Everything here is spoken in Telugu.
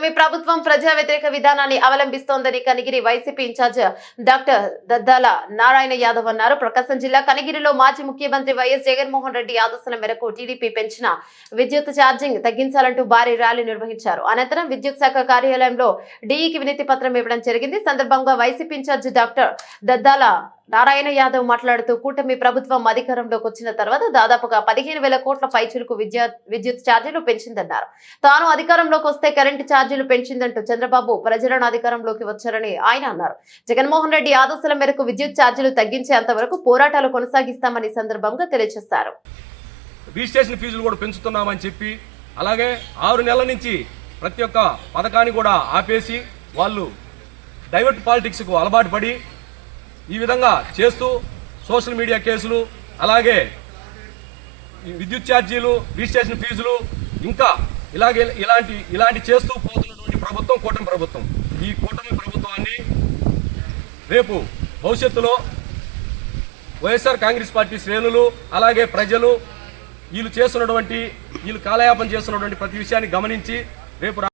కూటమి ప్రభుత్వం ప్రజా వ్యతిరేక విధానాన్ని అవలంబిస్తోందని కనిగిరి వైసీపీ ఇన్ఛార్జ్ డాక్టర్ దద్దాల నారాయణ యాదవ్ అన్నారు. ప్రకాశం జిల్లా కనిగిరిలో మాజీ ముఖ్యమంత్రి వైఎస్ జగన్మోహన్ రెడ్డి ఆదేశాల మేరకు టీడీపీ పెంచిన విద్యుత్ ఛార్జింగ్ తగ్గించాలంటూ భారీ ర్యాలీ నిర్వహించారు. అనంతరం విద్యుత్ శాఖ కార్యాలయంలో డీఈకి వినతి పత్రం ఇవ్వడం జరిగింది. సందర్భంగా వైసీపీ ఇన్ఛార్జ్ డాక్టర్ దద్దాల నారాయణ యాదవ్ మాట్లాడుతూ కూటమి ప్రభుత్వం అధికారంలోకి వచ్చిన తర్వాత దాదాపుగా 15,000 కోట్ల పైచులకు విద్యుత్ ఛార్జీలు పెంచిందన్నారు. తాను అధికారంలోకి వస్తే కరెంటు ఛార్జీలు పెంచిందంటూ చంద్రబాబు ప్రజలను అధికారంలోకి వచ్చారని ఆయన అన్నారు. జగన్మోహన్ రెడ్డి ఆదేశాల మేరకు విద్యుత్ ఛార్జీలు తగ్గించేంత వరకు పోరాటాలు కొనసాగిస్తామని సందర్భంగా తెలియజేశారు. రిజిస్ట్రేషన్ ఫీజులు కూడా పెంచుతున్నామని చెప్పి, అలాగే 6 నెలల నుంచి ప్రతి ఒక్క పథకాన్ని కూడా ఆపేసి వాళ్ళు డైవర్ట్ పాలిటిక్స్కు అలవాటు పడి ఈ విధంగా చేస్తూ సోషల్ మీడియా కేసులు, అలాగే విద్యుత్ ఛార్జీలు, రిజిస్ట్రేషన్ ఫీజులు ఇంకా ఇలాంటి చేస్తూ పోతున్నటువంటి ప్రభుత్వం కూటమి ప్రభుత్వం. ఈ కూటమి ప్రభుత్వాన్ని రేపు భవిష్యత్తులో వైఎస్ఆర్ కాంగ్రెస్ పార్టీ శ్రేణులు అలాగే ప్రజలు వీళ్ళు కాలయాపన చేస్తున్నటువంటి ప్రతి విషయాన్ని గమనించి రేపు